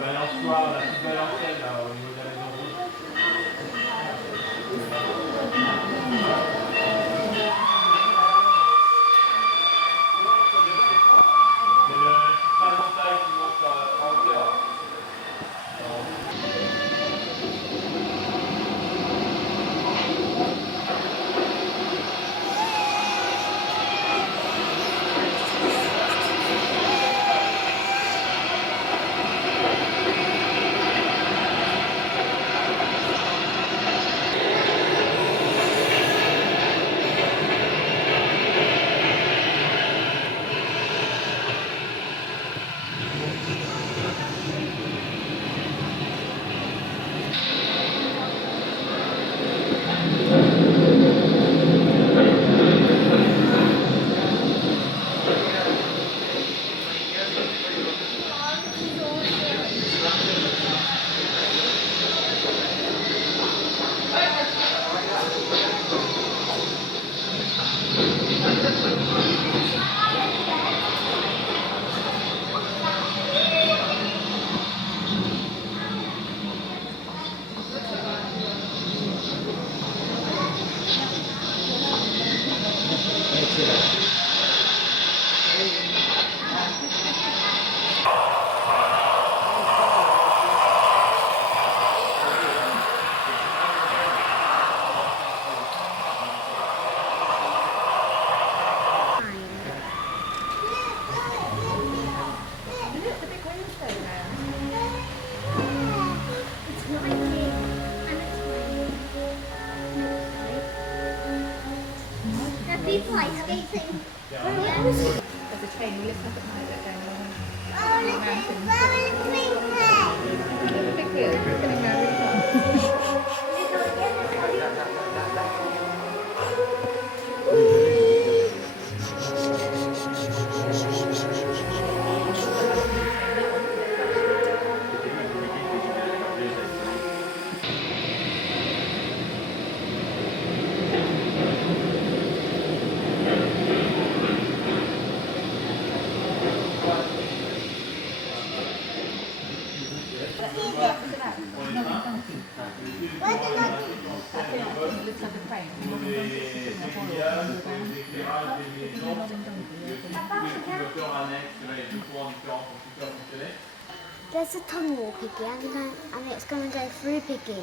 balançoire, la petite balancière là, au niveau de la maison rouge. C'est le chiffre de montagne qui monte sur la hauteur. People ice skating. There's a train, we look up at night going along Oh, look at the pink. big wheels, we're going really It looks like a crane. There's a tunnel, Piggy, and it's going to go through Piggy.